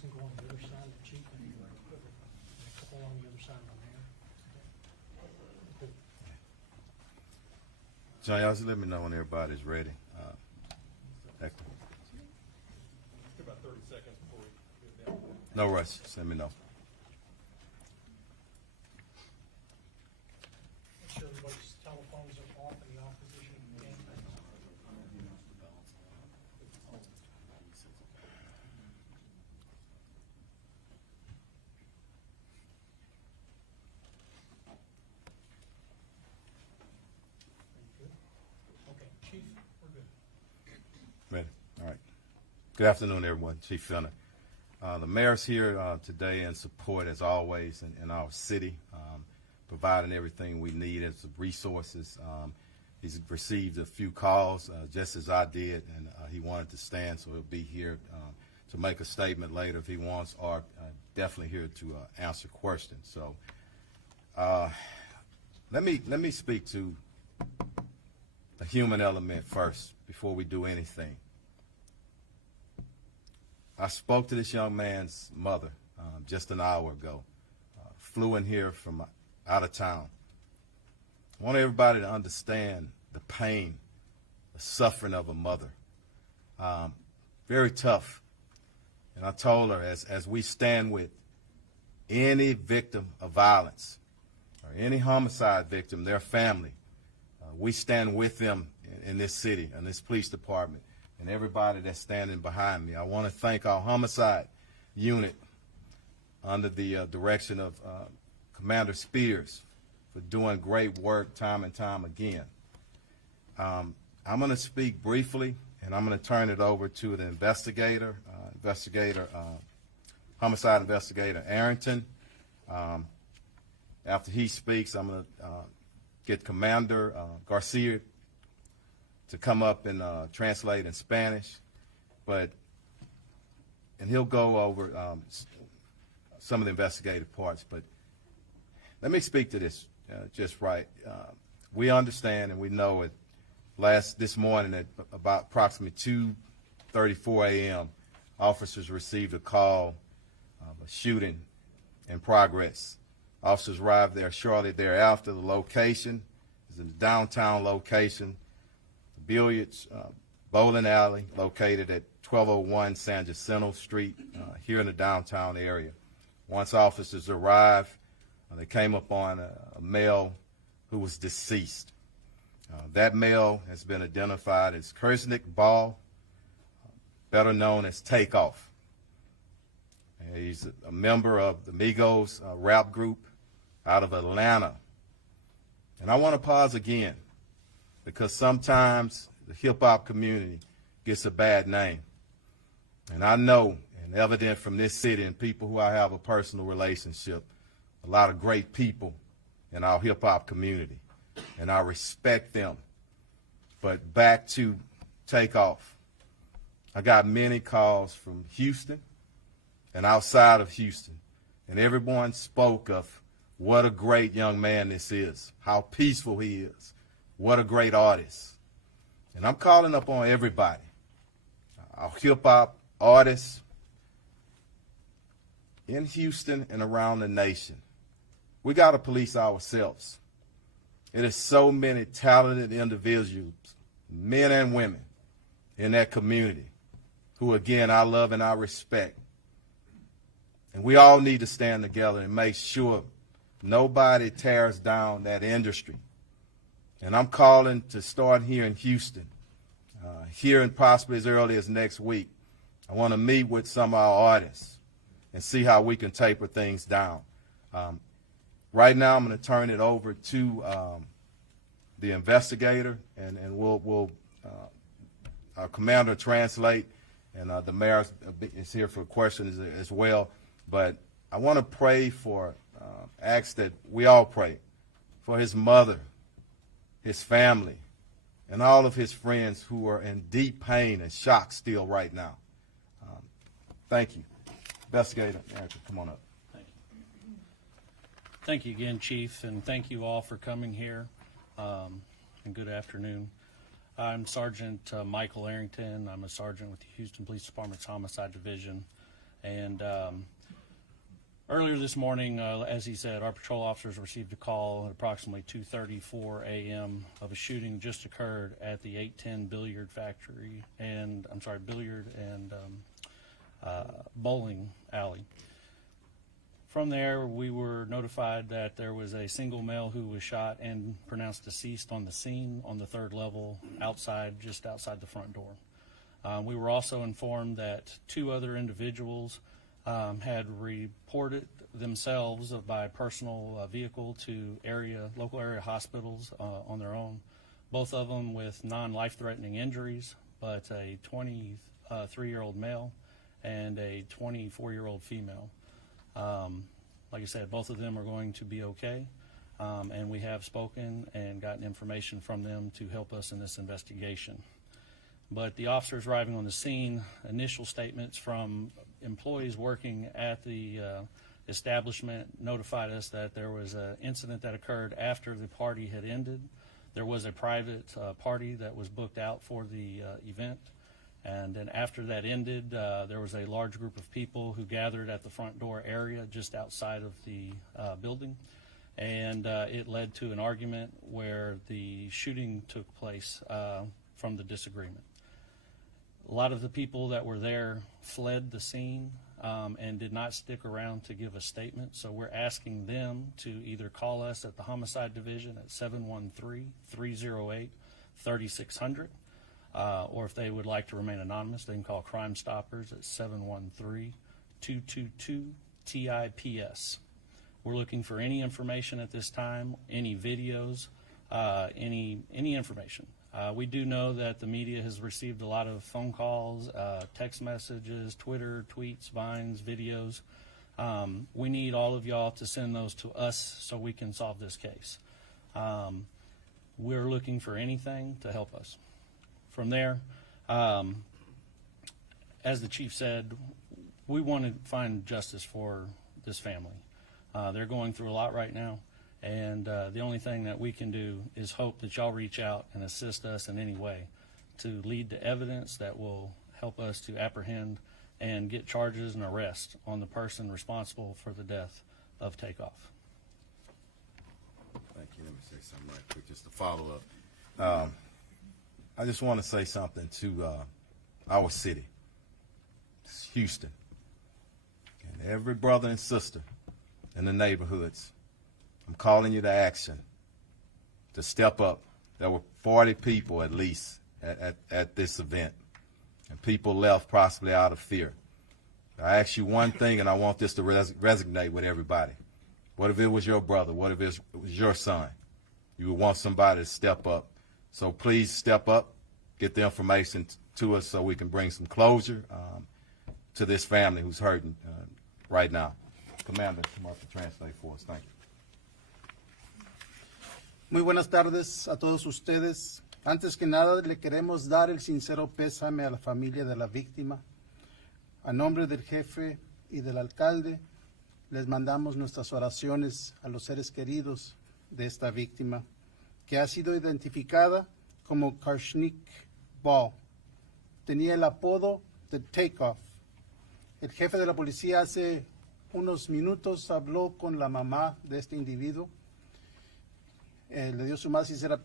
Jackson go on the other side of the chief and a couple on the other side of the mayor. John, y'all just let me know when everybody's ready. Hector. About 30 seconds before we go down. No rush. Just let me know. Make sure everybody's telephones are off in the opposition game. Okay, Chief, we're good. Ready? All right. Good afternoon, everyone. Chief Finner. The mayor's here today in support, as always, in our city, providing everything we need as resources. He's received a few calls, just as I did, and he wanted to stand, so he'll be here to make a statement later if he wants, or definitely here to answer questions. So let me speak to the human element first before we do anything. I spoke to this young man's mother just an hour ago. Flew in here from out of town. I want everybody to understand the pain, the suffering of a mother. Very tough. And I told her, as we stand with any victim of violence or any homicide victim, their family, we stand with them in this city, in this police department, and everybody that's standing behind me. I want to thank our homicide unit under the direction of Commander Spears for doing great work time and time again. I'm going to speak briefly, and I'm going to turn it over to the investigator, homicide investigator Arrington. After he speaks, I'm going to get Commander Garcia to come up and translate in Spanish, and he'll go over some of the investigative parts. But let me speak to this just right. We understand and we know it. This morning at about approximately 2:34 a.m., officers received a call of a shooting in progress. Officers arrived there shortly thereafter. The location is in the downtown location. Billiards bowling alley located at 1201 San Jacinto Street here in the downtown area. Once officers arrived, they came upon a male who was deceased. That male has been identified as Kersnick Ball, better known as Takeoff. He's a member of the Migos rap group out of Atlanta. And I want to pause again, because sometimes the hip-hop community gets a bad name. And I know, and evident from this city and people who I have a personal relationship, a lot of great people in our hip-hop community, and I respect them. But back to Takeoff. I got many calls from Houston and outside of Houston, and everyone spoke of what a great young man this is, how peaceful he is, what a great artist. And I'm calling up on everybody, our hip-hop artists in Houston and around the nation. We got to police ourselves. It is so many talented individuals, men and women, in that community who, again, I love and I respect. And we all need to stand together and make sure nobody tears down that industry. And I'm calling to start here in Houston, here and possibly as early as next week. I want to meet with some of our artists and see how we can taper things down. Right now, I'm going to turn it over to the investigator, and we'll our commander translate, and the mayor is here for questions as well. But I want to pray for, ask that we all pray for his mother, his family, and all of his friends who are in deep pain and shock still right now. Thank you. Investigator, come on up. Thank you. Thank you again, Chief, and thank you all for coming here, and good afternoon. I'm Sergeant Michael Arrington. I'm a sergeant with the Houston Police Department's Homicide Division, And earlier this morning, as he said, our patrol officers received a call at approximately 2:34 a.m. of a shooting just occurred at the 810 billiard and bowling alley. From there, we were notified that there was a single male who was shot and pronounced deceased on the scene on the third level just outside the front door. We were also informed that two other individuals had reported themselves by personal vehicle to local area hospitals on their own, both of them with non-life-threatening injuries, but a 23-year-old male and a 24-year-old female. Like I said, both of them are going to be okay, and we have spoken and gotten information from them to help us in this investigation. But the officers arriving on the scene, initial statements from employees working at the establishment notified us that there was an incident that occurred after the party had ended. There was a private party that was booked out for the event. And then after that ended, there was a large group of people who gathered at the front door area just outside of the building. And it led to an argument where the shooting took place from the disagreement. A lot of the people that were there fled the scene and did not stick around to give a statement. So we're asking them to either call us at the Homicide Division at 713-308-3600. Or if they would like to remain anonymous, they can call Crime Stoppers at 713-222-TIPS. We're looking for any information at this time, any videos, any information. We do know that the media has received a lot of phone calls, text messages, Twitter, tweets, Vines, videos. We need all of y'all to send those to us so we can solve this case. We're looking for anything to help us. From there, as the chief said, we want to find justice for this family. They're going through a lot right now, and the only thing that we can do is hope that y'all reach out and assist us in any way to lead to evidence that will help us to apprehend and get charges and arrest on the person responsible for the death of Takeoff. Thank you. Let me say something right quick, just to follow up. I just want to say something to our city. It's Houston. And every brother and sister in the neighborhoods, I'm calling you to action, to step up. There were 40 people at least at this event, and people left possibly out of fear. I ask you one thing, and I want this to resonate with everybody. What if it was your brother? What if it was your son? You would want somebody to step up. So please step up, get the information to us so we can bring some closure to this family who's hurting right now. Commander, come up to translate for us. Thank you. Muy buenas tardes a todos ustedes. Antes que nada, le queremos dar el sincero pésame a la familia de la víctima. A nombre del jefe y del alcalde, les mandamos nuestras oraciones a los seres queridos de esta víctima, que ha sido identificada como Karshnik Ball. Tenía el apodo de Takeoff. El jefe de la policía hace unos minutos habló con la mamá de este individuo. Le dio su más sincero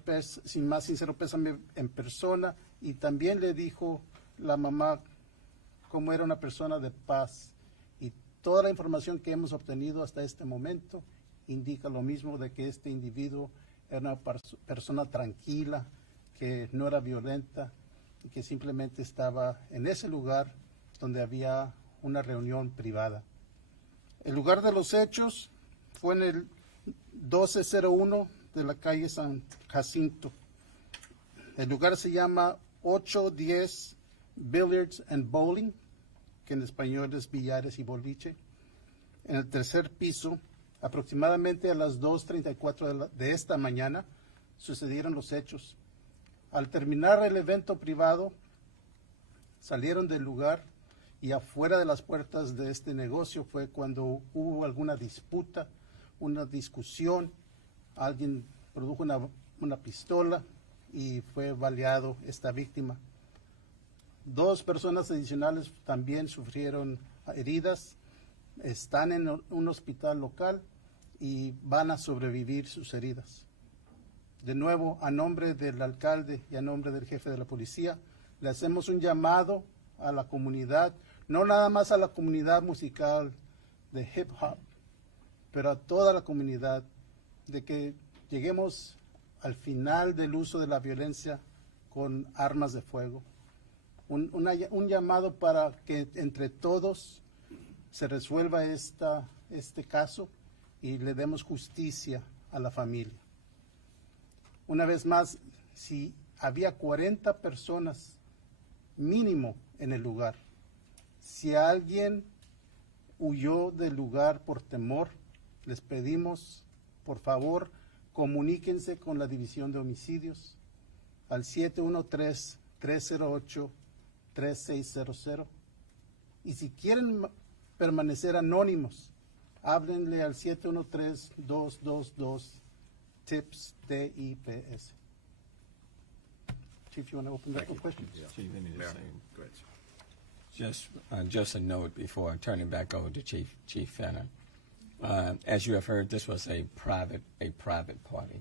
pésame en persona, y también le dijo la mamá cómo era una persona de paz. Y toda la información que hemos obtenido hasta este momento indica lo mismo, de que este individuo era una persona tranquila, que no era violenta y que simplemente estaba en ese lugar donde había una reunión privada. El lugar de los hechos fue en el 1201 de la calle San Jacinto. El lugar se llama 810 Billiards and Bowling, que en español es billares y boliche. En el tercer piso, aproximadamente a las 2:34 de esta mañana, sucedieron los hechos. Al terminar el evento privado, salieron del lugar, y afuera de las puertas de este negocio fue cuando hubo alguna disputa, una discusión. Alguien produjo una pistola y fue baleado esta víctima. Dos personas adicionales también sufrieron heridas, están en un hospital local y van a sobrevivir sus heridas. De nuevo, a nombre del alcalde y a nombre del jefe de la policía, le hacemos un llamado a la comunidad, no nada más a la comunidad musical de hip hop, pero a toda la comunidad, de que lleguemos al final del uso de la violencia con armas de fuego. Un llamado para que entre todos se resuelva este caso y le demos justicia a la familia. Una vez más, si había 40 personas mínimo en el lugar, si alguien huyó del lugar por temor, les pedimos, por favor, comuníquense con la División de Homicidios al 713-308-3600. Y si quieren permanecer anónimos, háblenle al 713-222-TIPS, TIPS. Chief, you want to open that for questions? Chief, any of the Mayor, same. go ahead. Just a note before turning back over to Chief Fenner. As you have heard, this was a private party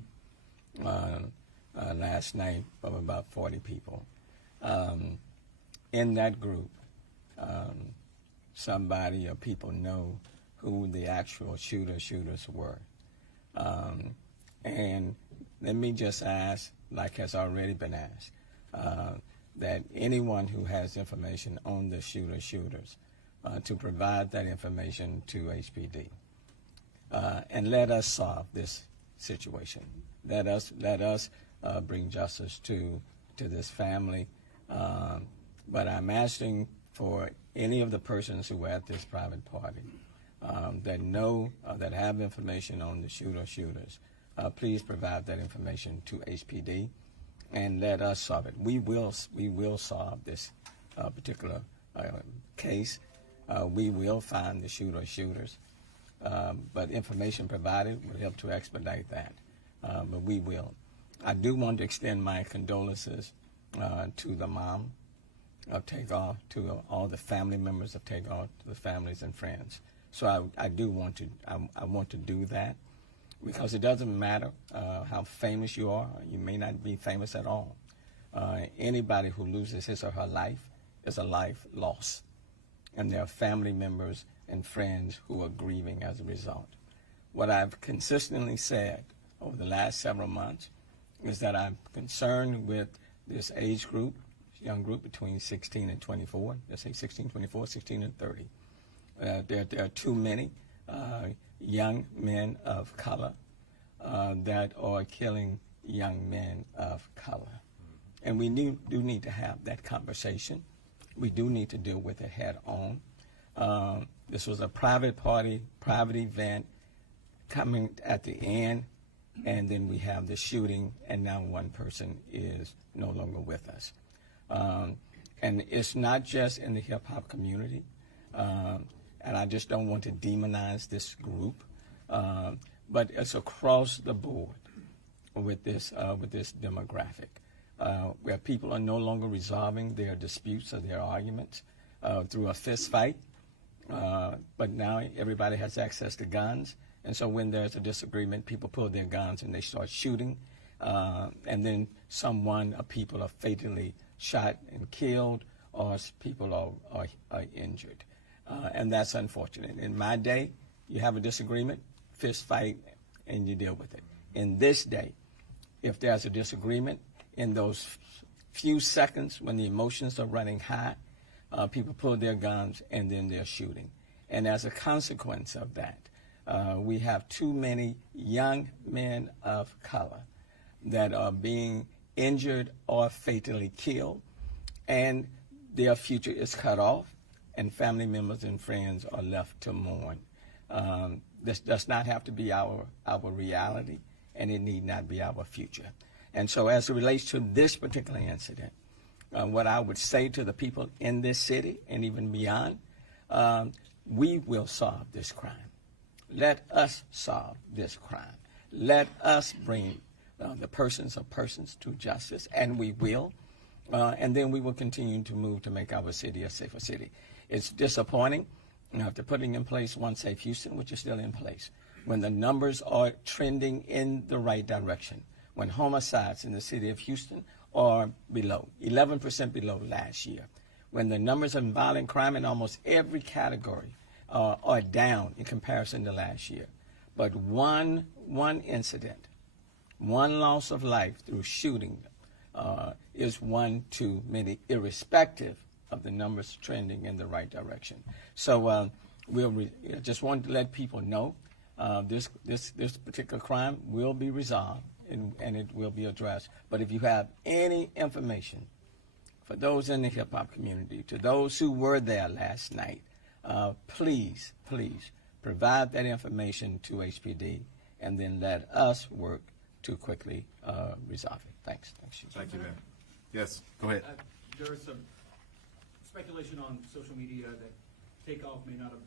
last night of about 40 people. In that group, somebody or people know who the actual shooters were. And let me just ask, like has already been asked, that anyone who has information on the shooters to provide that information to HPD. And let us solve this situation. Let us bring justice to this family. But I'm asking for any of the persons who were at this private party that know, that have information on the shooters, please provide that information to HPD and let us solve it. We will solve this particular case. We will find the shooters. But information provided will help to expedite that. But we will. I do want to extend my condolences to the mom of Takeoff, to all the family members of Takeoff, to the families and friends. So I do want to. I want to do that because it doesn't matter how famous you are. You may not be famous at all. Anybody who loses his or her life is a life lost, and there are family members and friends who are grieving as a result. What I've consistently said over the last several months is that I'm concerned with this age group, young group between 16 and 24, let's say 16, 24, 16 and 30. There are too many young men of color that are killing young men of color. And we do need to have that conversation. We do need to deal with it head on. This was a private party, private event coming at the end, and then we have the shooting, and now one person is no longer with us. And it's not just in the hip-hop community, and I just don't want to demonize this group, but it's across the board with this demographic, where people are no longer resolving their disputes or their arguments through a fist fight. But now everybody has access to guns, and so when there's a disagreement, people pull their guns and they start shooting, and then someone or people are fatally shot and killed, or people are injured, and that's unfortunate. In my day, you have a disagreement, fist fight, and you deal with it. In this day, if there's a disagreement, in those few seconds when the emotions are running high, people pull their guns and then they're shooting. And as a consequence of that, we have too many young men of color that are being injured or fatally killed, and their future is cut off, and family members and friends are left to mourn. This does not have to be our reality, and it need not be our future. And so as it relates to this particular incident, what I would say to the people in this city and even beyond, we will solve this crime. Let us solve this crime. Let us bring the persons to justice, and we will. And then we will continue to move to make our city a safer city. It's disappointing after putting in place One Safe Houston, which is still in place, when the numbers are trending in the right direction, when homicides in the city of Houston are below, 11% below last year, when the numbers of violent crime in almost every category are down in comparison to last year. But one incident, one loss of life through shooting is one too many, irrespective of the numbers trending in the right direction. So just wanted to let people know this particular crime will be resolved and it will be addressed. But if you have any information for those in the hip-hop community, to those who were there last night, please provide that information to HPD and then let us work to quickly resolve it. Thanks. Chief. Thank you, man. Yes, go ahead. There is some speculation on social media that Takeoff may not have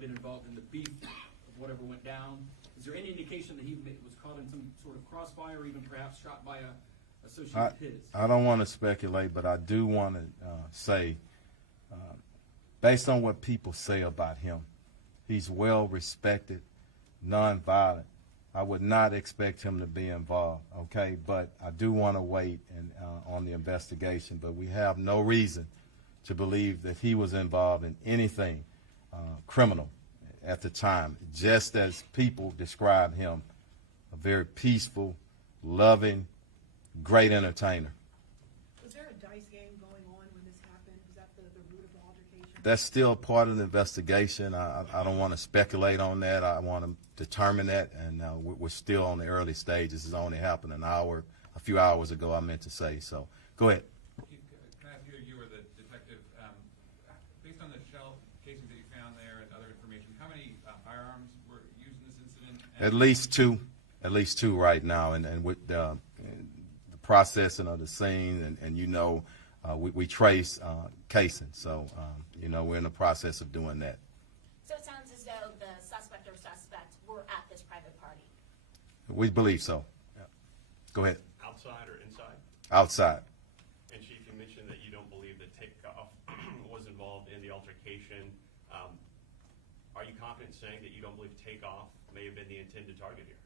been involved in the beef of whatever went down. Is there any indication that he was caught in some sort of crossfire, or even perhaps shot by a associate of his? I don't want to speculate, but I do want to say, based on what people say about him, he's well respected, nonviolent. I would not expect him to be involved, okay? But I do want to wait on the investigation, but we have no reason to believe that he was involved in anything criminal at the time, just as people describe him, a very peaceful, loving, great entertainer. Was there a dice game going on when this happened? Was that the root of the altercation? That's still part of the investigation. I don't want to speculate on that. I want to determine that, and we're still on the early stages. This only happened a few hours ago, I meant to say. So go ahead. Can I ask you were the detective, based on the shell casings that you found there and other information, how many firearms were used in this incident? At least two right now, and with the processing of the scene, and we trace casings, so we're in the process of doing that. So it sounds as though the suspect or suspects were at this private party. We believe so. Yeah. Go ahead. Outside or inside? Outside. And Chief, you mentioned that you don't believe that Takeoff was involved in the altercation. Are you confident in saying that you don't believe Takeoff may have been the intended target here?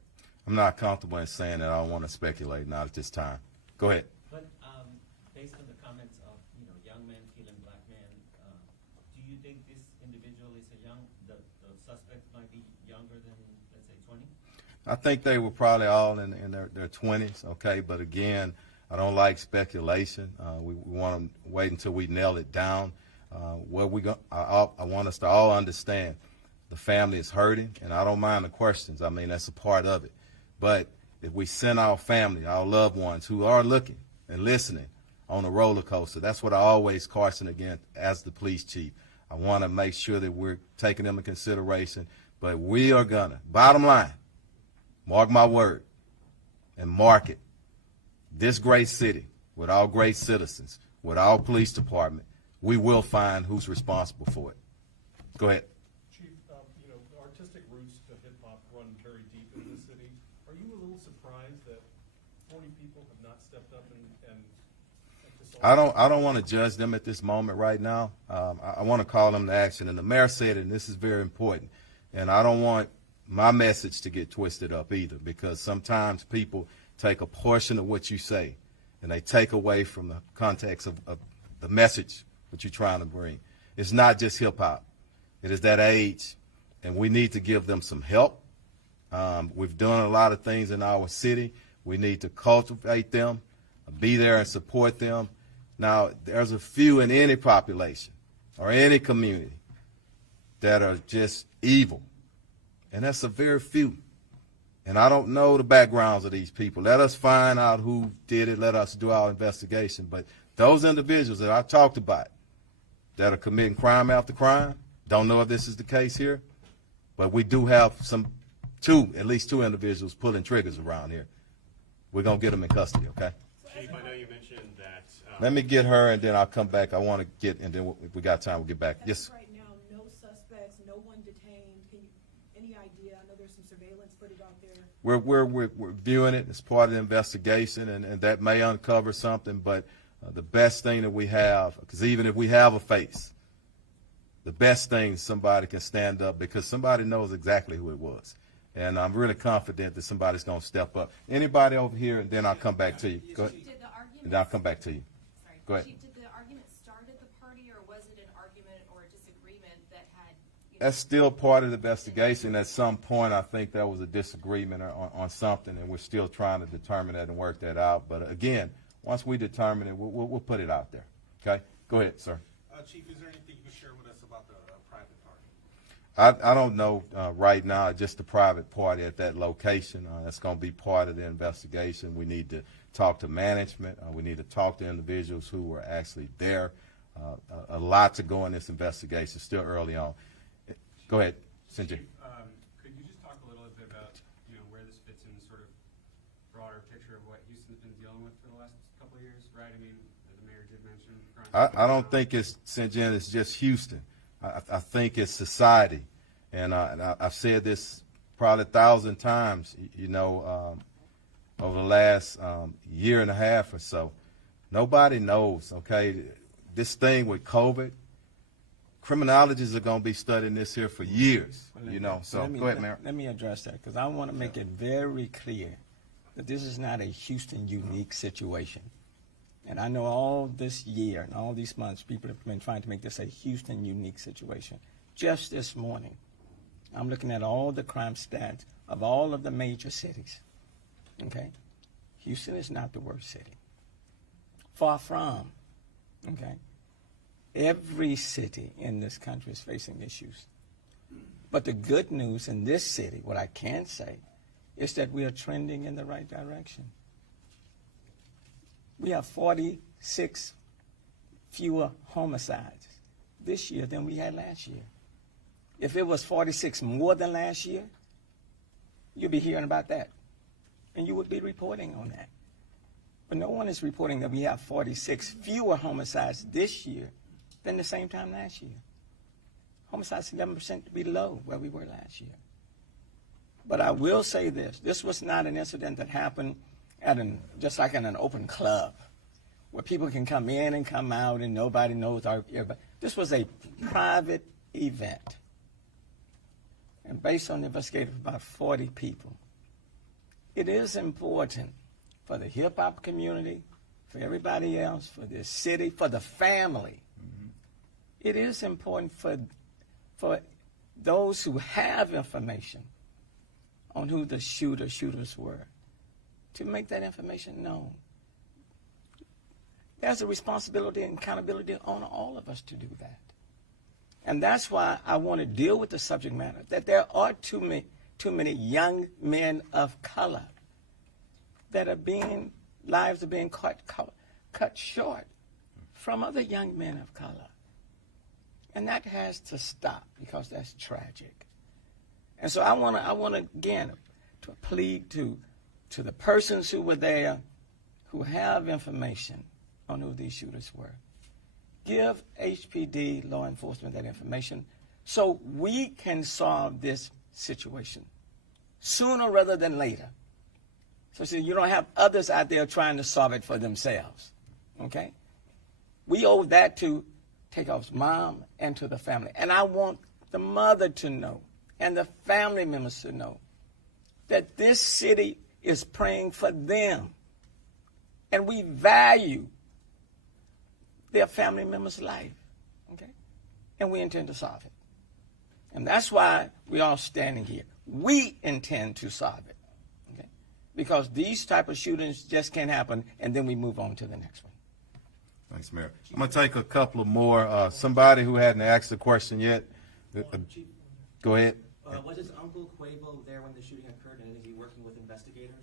I'm not comfortable in saying that. I don't want to speculate, not at this time. Go ahead. But based on the comments of young men killing black men, do you think this individual is the suspect might be younger than, let's say, 20? I think they were probably all in their 20s, okay? But again, I don't like speculation. We want to wait until we nail it down. I want us to all understand the family is hurting, and I don't mind the questions. I mean, that's a part of it. But if we send our family, our loved ones who are looking and listening on a roller coaster, that's what I always caution against as the police chief. I want to make sure that we're taking them into consideration. But we are going to, bottom line, mark my word, and mark it. This great city, with our great citizens, with our police department, we will find who's responsible for it. Go ahead. Chief, artistic roots to hip-hop run very deep in this city. Are you a little surprised that 40 people have not stepped up and I don't want to judge them at this moment right now. I want to call them to action. And the mayor said it, and this is very important. And I don't want my message to get twisted up either, because sometimes people take a portion of what you say and they take away from the context of the message that you're trying to bring. It's not just hip-hop. It is that age, and we need to give them some help. We've done a lot of things in our city. We need to cultivate them, be there and support them. Now, there's a few in any population or any community that are just evil, and that's a very few. And I don't know the backgrounds of these people. Let us find out who did it. Let us do our investigation. But those individuals that I talked about that are committing crime after crime, don't know if this is the case here, but we do have at least two individuals pulling triggers around here. We're going to get them in custody, okay? Chief, I know you mentioned that. Let me get her, and then I'll come back. I want to get, and then if we got time, we'll get back. Yes. Right now, no suspects, no one detained. Any idea? I know there's some surveillance footage out there. We're viewing it as part of the investigation, and that may uncover something. But the best thing that we have, because even if we have a face, the best thing somebody can stand up, because somebody knows exactly who it was. And I'm really confident that somebody's going to step up. Anybody over here, and then I'll come back to you. Go ahead. Did the argument? And then I'll come back to you. Sorry. Go ahead. Chief, did the argument start at the party, or was it an argument or a disagreement that had? That's still part of the investigation. At some point, I think there was a disagreement on something, and we're still trying to determine that and work that out. But again, once we determine it, we'll put it out there. Okay? Go ahead, sir. Chief, is there anything you can share with us about the private party? I don't know right now, just the private party at that location. That's going to be part of the investigation. We need to talk to management. We need to talk to individuals who were actually there. A lot to go in this investigation, still early on. Go ahead, Sinjay. Chief, could you just talk a little bit about, where this fits in the sort of broader picture of what Houston's been dealing with for the last couple of years, right? I mean, as the mayor did mention. I don't think it's, Sinjay, it's just Houston. I think it's society. And I've said this probably 1,000 times, over the last year and a half or so. Nobody knows, okay? This thing with COVID, criminologists are going to be studying this here for years, So go ahead, Mayor. Let me address that, because I want to make it very clear that this is not a Houston unique situation. And I know all this year and all these months, people have been trying to make this a Houston unique situation. Just this morning, I'm looking at all the crime stats of all of the major cities. Okay? Houston is not the worst city. Far from. Okay? Every city in this country is facing issues. But the good news in this city, what I can say, is that we are trending in the right direction. We have 46 fewer homicides this year than we had last year. If it was 46 more than last year, you'd be hearing about that. And you would be reporting on that. But no one is reporting that we have 46 fewer homicides this year than the same time last year. Homicides 11% below where we were last year. But I will say this. This was not an incident that happened just like in an open club where people can come in and come out and nobody knows everybody. This was a private event. And based on the investigation of about 40 people, it is important for the hip-hop community, for everybody else, for the city, for the family. Mm-hmm. It is important for those who have information on who the shooters were to make that information known. There's a responsibility and accountability on all of us to do that. And that's why I want to deal with the subject matter, that there are too many young men of color that lives are being cut short from other young men of color. And that has to stop, because that's tragic. And so I want to again to plead to the persons who were there, who have information on who these shooters were. Give HPD, law enforcement, that information so we can solve this situation sooner rather than later. So you don't have others out there trying to solve it for themselves, okay? We owe that to Takeoff's mom and to the family. And I want the mother to know and the family members to know that this city is praying for them. And we value their family members' life, okay? And we intend to solve it. And that's why we're all standing here. We intend to solve it, okay? Because these type of shootings just can't happen, and then we move on to the next one. Thanks, Mayor. I'm going to take a couple of more. Somebody who hadn't asked a question yet. Chief, Go ahead. was his uncle Quavo there when the shooting occurred, and is he working with investigators?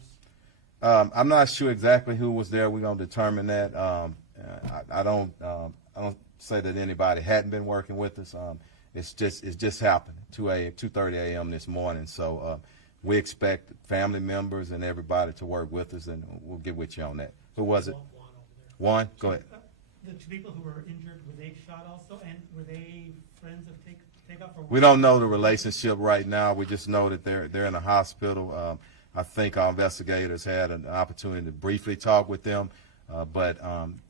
I'm not sure exactly who was there. We're going to determine that. I don't say that anybody hadn't been working with us. It's just happened 2:30 a.m. this morning. So we expect family members and everybody to work with us, and we'll get with you on that. Who was it? Juan, go ahead. The two people who were injured, were they shot also, and were they friends of Takeoff? We don't know the relationship right now. We just know that they're in a hospital. I think our investigators had an opportunity to briefly talk with them. but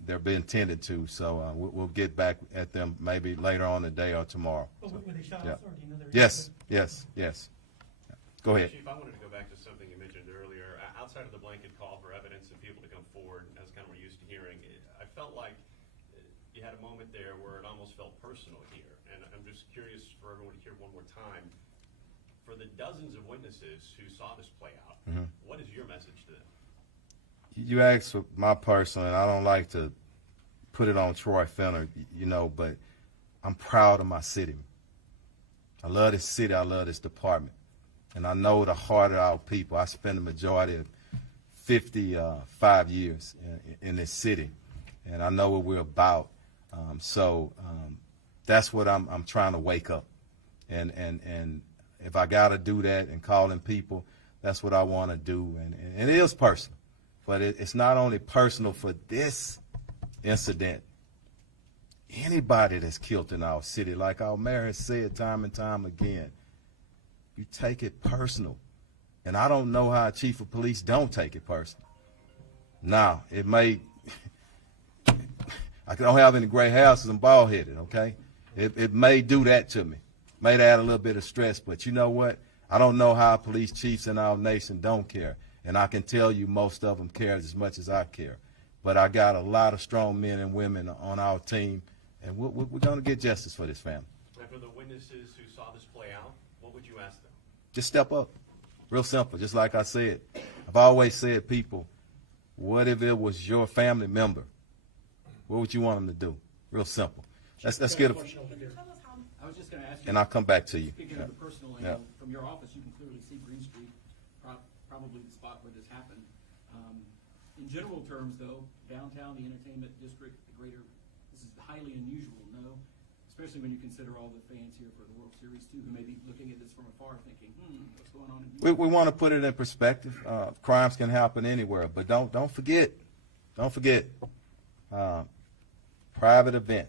they're being tended to. So we'll get back at them maybe later on today or tomorrow. But were they shot Yeah. also, or do you know their? Yes, yes, yes. Go ahead. Chief, I wanted to go back to something you mentioned earlier. Outside of the blanket call for evidence and people to come forward, as kind of we're used to hearing, I felt like you had a moment there where it almost felt personal here. And I'm just curious for everyone to hear one more time. For the dozens of witnesses who saw this play out, what is your message to them? You asked for my personal, and I don't like to put it on Troy Fenner, but I'm proud of my city. I love this city. I love this department. And I know the heart of our people. I spent the majority of 55 years in this city, and I know what we're about. So that's what I'm trying to wake up. And if I got to do that and calling people, that's what I want to do. And it is personal. But it's not only personal for this incident. Anybody that's killed in our city, like our mayor has said time and time again, you take it personal. And I don't know how a chief of police don't take it personal. Now, it may, I don't have any gray houses and bald-headed, okay? It may do that to me. May add a little bit of stress, but you know what? I don't know how police chiefs in our nation don't care. And I can tell you most of them care as much as I care. But I got a lot of strong men and women on our team, and we're going to get justice for this family. And for the witnesses who saw this play out, what would you ask them? Just step up. Real simple, just like I said. I've always said, people, what if it was your family member? What would you want them to do? Real simple. Let's get a... I was just going to ask you. And I'll come back to you. Speaking of the personal angle, from your office, you can clearly see Green Street, probably the spot where this happened. In general terms, though, downtown, the entertainment district, this is highly unusual, no? Especially when you consider all the fans here for the World Series, too, who may be looking at this from afar thinking, what's going on in We want to put it in perspective. Crimes can happen anywhere, but don't forget, private event.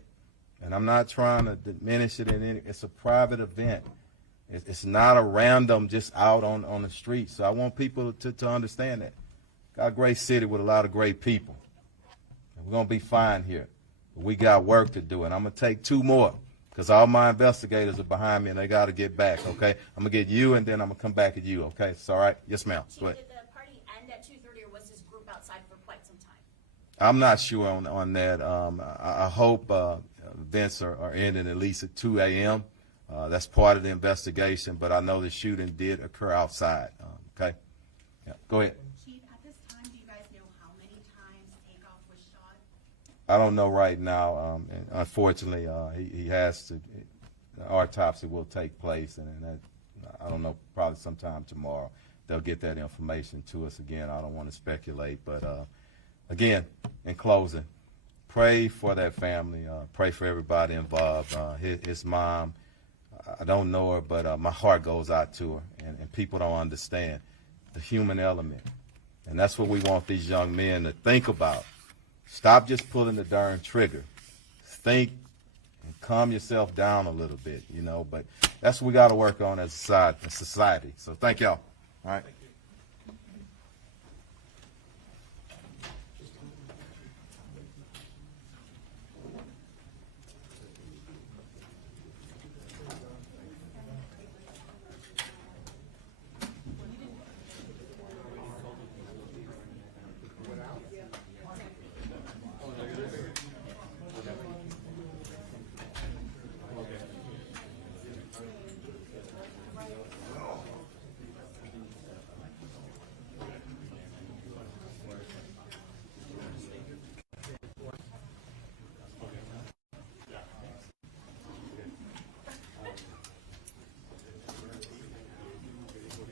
And I'm not trying to diminish it in any, it's a private event. It's not a random just out on the street. So I want people to understand that. Got a great city with a lot of great people. And we're going to be fine here. But we got work to do, and I'm going to take 2 more because all my investigators are behind me, and they got to get back, okay? I'm going to get you, and then I'm going to come back at you, okay? It's all right? Yes, ma'am. Chief, Go ahead. did the party end at 2:30, or was this group outside for quite some time? I'm not sure on that. I hope events are ending at least at 2 a.m. That's part of the investigation, but I know the shooting did occur outside, okay? Yeah. Go ahead. Chief, at this time, do you guys know how many times Takeoff was shot? I don't know right now. And unfortunately, he has to. The autopsy will take place, and that, I don't know. Probably sometime tomorrow they'll get that information to us again. I don't want to speculate, but again, in closing, pray for that family. Pray for everybody involved. His mom, I don't know her, but my heart goes out to her, and people don't understand the human element. And that's what we want these young men to think about. Stop just pulling the darn trigger. Think and calm yourself down a little bit, but that's what we got to work on as a society. So thank y'all. All right.